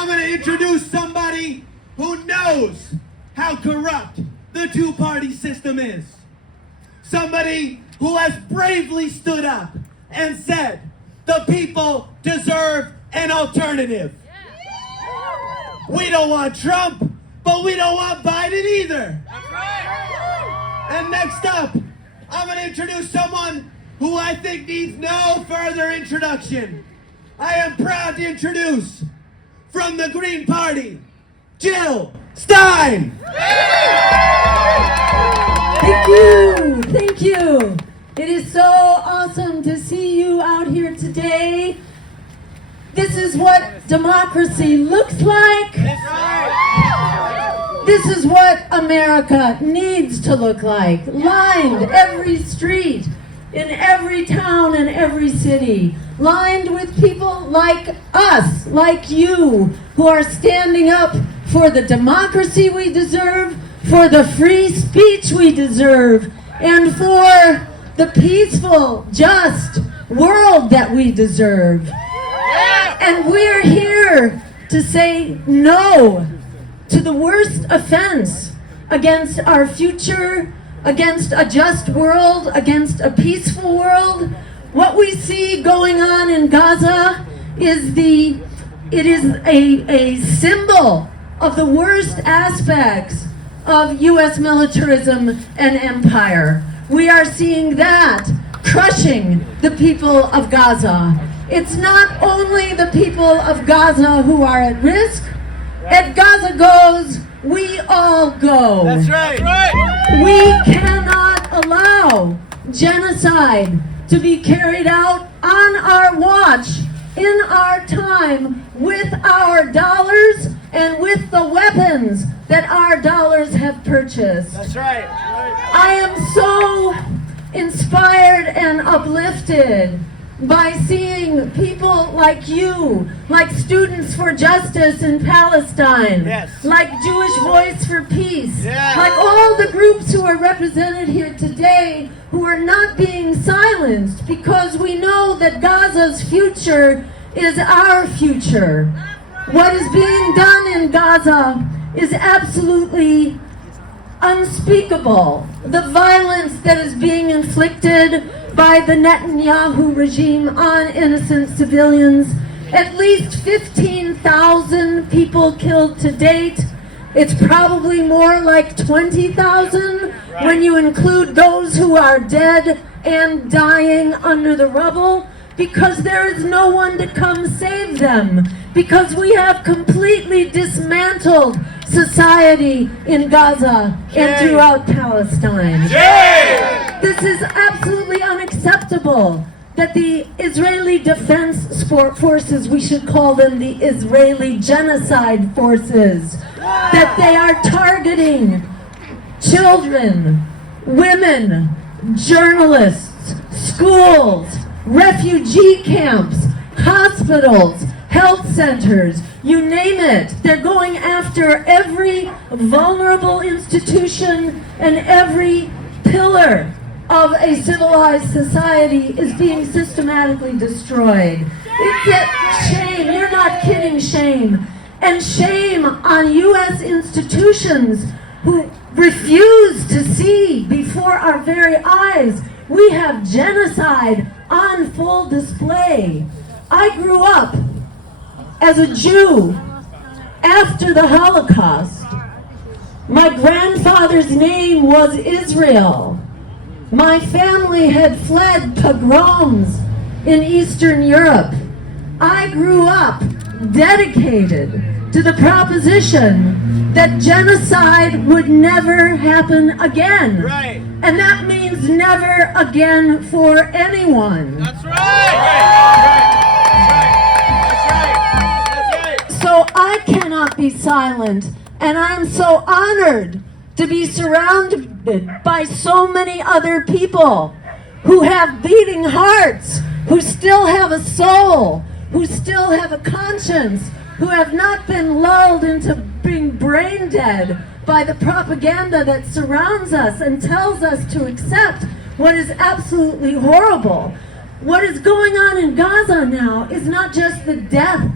I'm going to introduce somebody who knows how corrupt the two-party system is. Somebody who has bravely stood up and said, the people deserve an alternative. We don't want Trump, but we don't want Biden either. That's right. And next up, I'm going to introduce someone who I think needs no further introduction. I am proud to introduce, from the Green Party, Jill Stein. Thank you, thank you. It is so awesome to see you out here today. This is what democracy looks like. This is what America needs to look like. Lined every street, in every town and every city. Lined with people like us, like you, who are standing up for the democracy we deserve, for the free speech we deserve, and for the peaceful, just world that we deserve. And we're here to say no to the worst offense against our future, against a just world, against a peaceful world. What we see going on in Gaza is a symbol of the worst aspects of U.S. militarism and empire. We are seeing that crushing the people of Gaza. It's not only the people of Gaza who are at risk. At Gaza goes, we all go. That's right. We cannot allow genocide to be carried out on our watch, in our time, with our dollars and with the weapons that our dollars have purchased. That's right. I am so inspired and uplifted by seeing people like you, like Students for Justice in Palestine, Yes. like Jewish Voice for Peace, Yeah. like all the groups who are represented here today who are not being silenced, because we know that Gaza's future is our future. What is being done in Gaza is absolutely unspeakable. The violence that is being inflicted by the Netanyahu regime on innocent civilians. At least 15,000 people killed to date. It's probably more like 20,000 when you include those who are dead and dying under the rubble, because there is no one to come save them, because we have completely dismantled society in Gaza and throughout Palestine. This is absolutely unacceptable that the Israeli Defense Forces, we should call them the Israeli Genocide Forces, that they are targeting children, women, journalists, schools, refugee camps, hospitals, health centers, you name it. They're going after every vulnerable institution, and every pillar of a civilized society is being systematically destroyed. It's a shame. You're not kidding, shame. And shame on U.S. institutions who refuse to see before our very eyes. We have genocide on full display. I grew up as a Jew after the Holocaust. My grandfather's name was Israel. My family had fled pogroms in Eastern Europe. I grew up dedicated to the proposition that genocide would never happen again. Right. And that means never again for anyone. That's right. So I cannot be silent, and I'm so honored to be surrounded by so many other people who have beating hearts, who still have a soul, who still have a conscience, who have not been lulled into being brain dead by the propaganda that surrounds us and tells us to accept what is absolutely horrible. What is going on in Gaza now is not just the death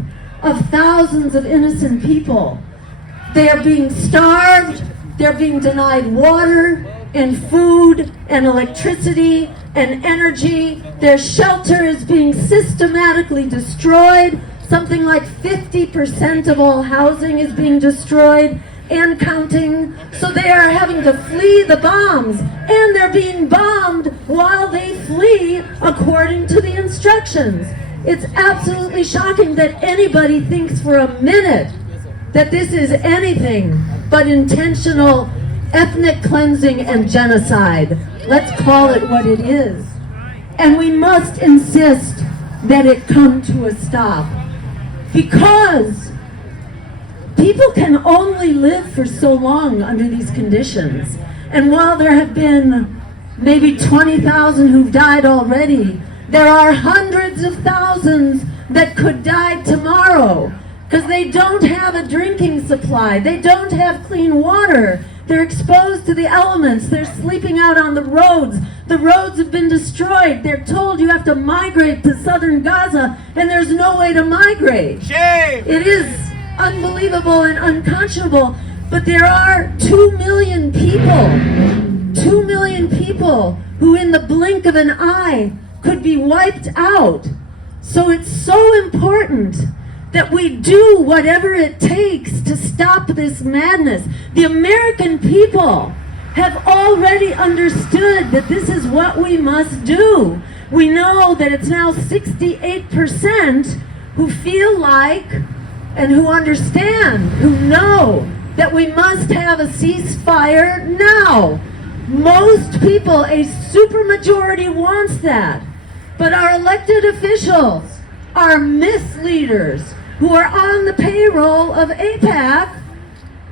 of thousands of innocent people. They are being starved, they're being denied water and food and electricity and energy. Their shelter is being systematically destroyed. Something like 50% of all housing is being destroyed and counting. So they are having to flee the bombs, and they're being bombed while they flee according to the instructions. It's absolutely shocking that anybody thinks for a minute that this is anything but intentional ethnic cleansing and genocide. Let's call it what it is. And we must insist that it come to a stop, because people can only live for so long under these conditions. And while there have been maybe 20,000 who've died already, there are hundreds of thousands that could die tomorrow because they don't have a drinking supply. They don't have clean water. They're exposed to the elements. They're sleeping out on the roads. The roads have been destroyed. They're told you have to migrate to southern Gaza, and there's no way to migrate. Shame! It is unbelievable and unconscionable. But there are 2 million people, 2 million people who in the blink of an eye could be wiped out. So it's so important that we do whatever it takes to stop this madness. The American people have already understood that this is what we must do. We know that it's now 68% who feel like and who understand, who know that we must have a ceasefire now. Most people, a supermajority wants that. But our elected officials, our misleaders, who are on the payroll of AIPAC,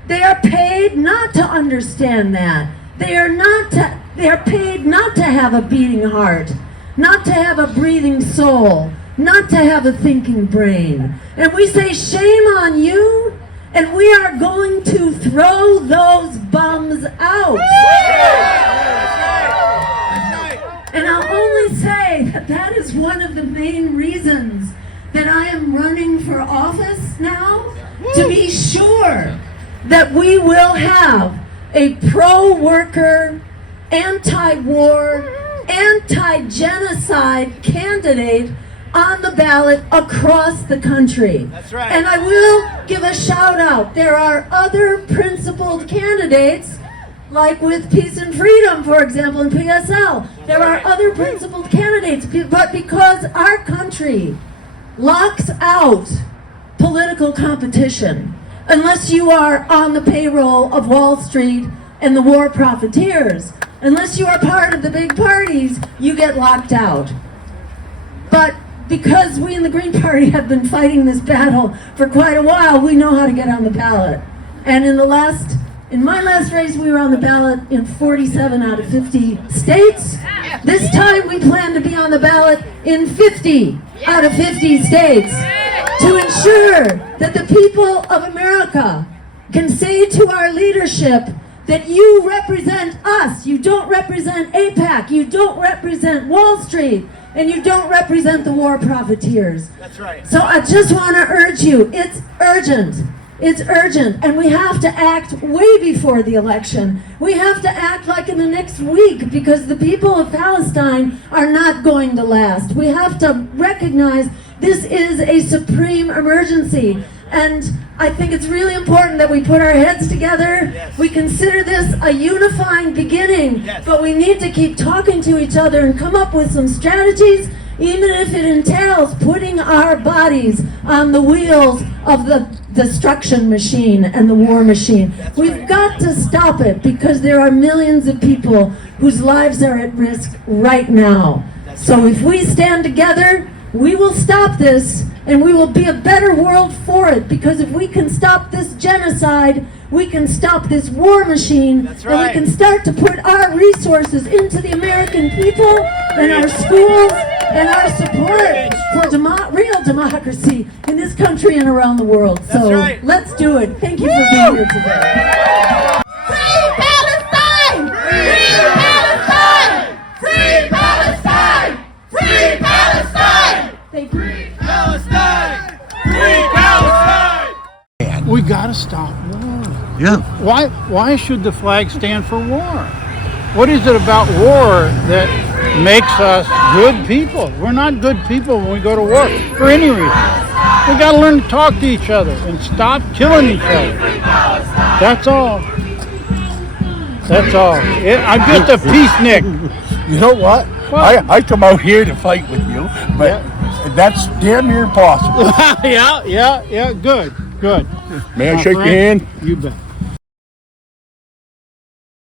they are paid not to understand that. They are paid not to have a beating heart, not to have a breathing soul, not to have a thinking brain. And we say, shame on you, and we are going to throw those bums out. And I'll only say that that is one of the main reasons that I am running for office now, to be sure that we will have a pro-worker, anti-war, anti-genocide candidate on the ballot across the country. That's right. And I will give a shout out. There are other principled candidates, like with Peace and Freedom, for example, in PSL. There are other principled candidates, but because our country locks out political competition, unless you are on the payroll of Wall Street and the war profiteers, unless you are part of the big parties, you get locked out. But because we in the Green Party have been fighting this battle for quite a while, we know how to get on the ballot. And in my last race, we were on the ballot in 47 out of 50 states. This time we plan to be on the ballot in 50 out of 50 states to ensure that the people of America can say to our leadership that you represent us. You don't represent AIPAC, you don't represent Wall Street, and you don't represent the war profiteers. That's right. So I just want to urge you, it's urgent. It's urgent, and we have to act way before the election. We have to act like in the next week, because the people of Palestine are not going to last. We have to recognize this is a supreme emergency, and I think it's really important that we put our heads together. Yes. We consider this a unifying beginning, Yes. but we need to keep talking to each other and come up with some strategies, even if it entails putting our bodies on the wheels of the destruction machine and the war machine. We've got to stop it, because there are millions of people whose lives are at risk right now. So if we stand together, we will stop this, and we will be a better world for it, because if we can stop this genocide, we can stop this war machine, That's and we right. can start to put our resources into the American people and our schools and our support for real democracy in this country and around the world. That's So right. let's do it. Thank you for being here today. Free Palestine! Free Palestine! Free Palestine! Free Palestine! Thank you. Palestine! Free Palestine! We gotta stop war. Yeah. Why should the flag stand for war? What is it about war that makes us good people? We're not good people when we go to war for any reason. We gotta learn to talk to each other and stop killing each other. That's all. That's all. I'm just a peacenik. You know what? I come out here to fight with you, but that's damn near impossible. Yeah. Good. May I Now, shake your Frank, hand? You bet.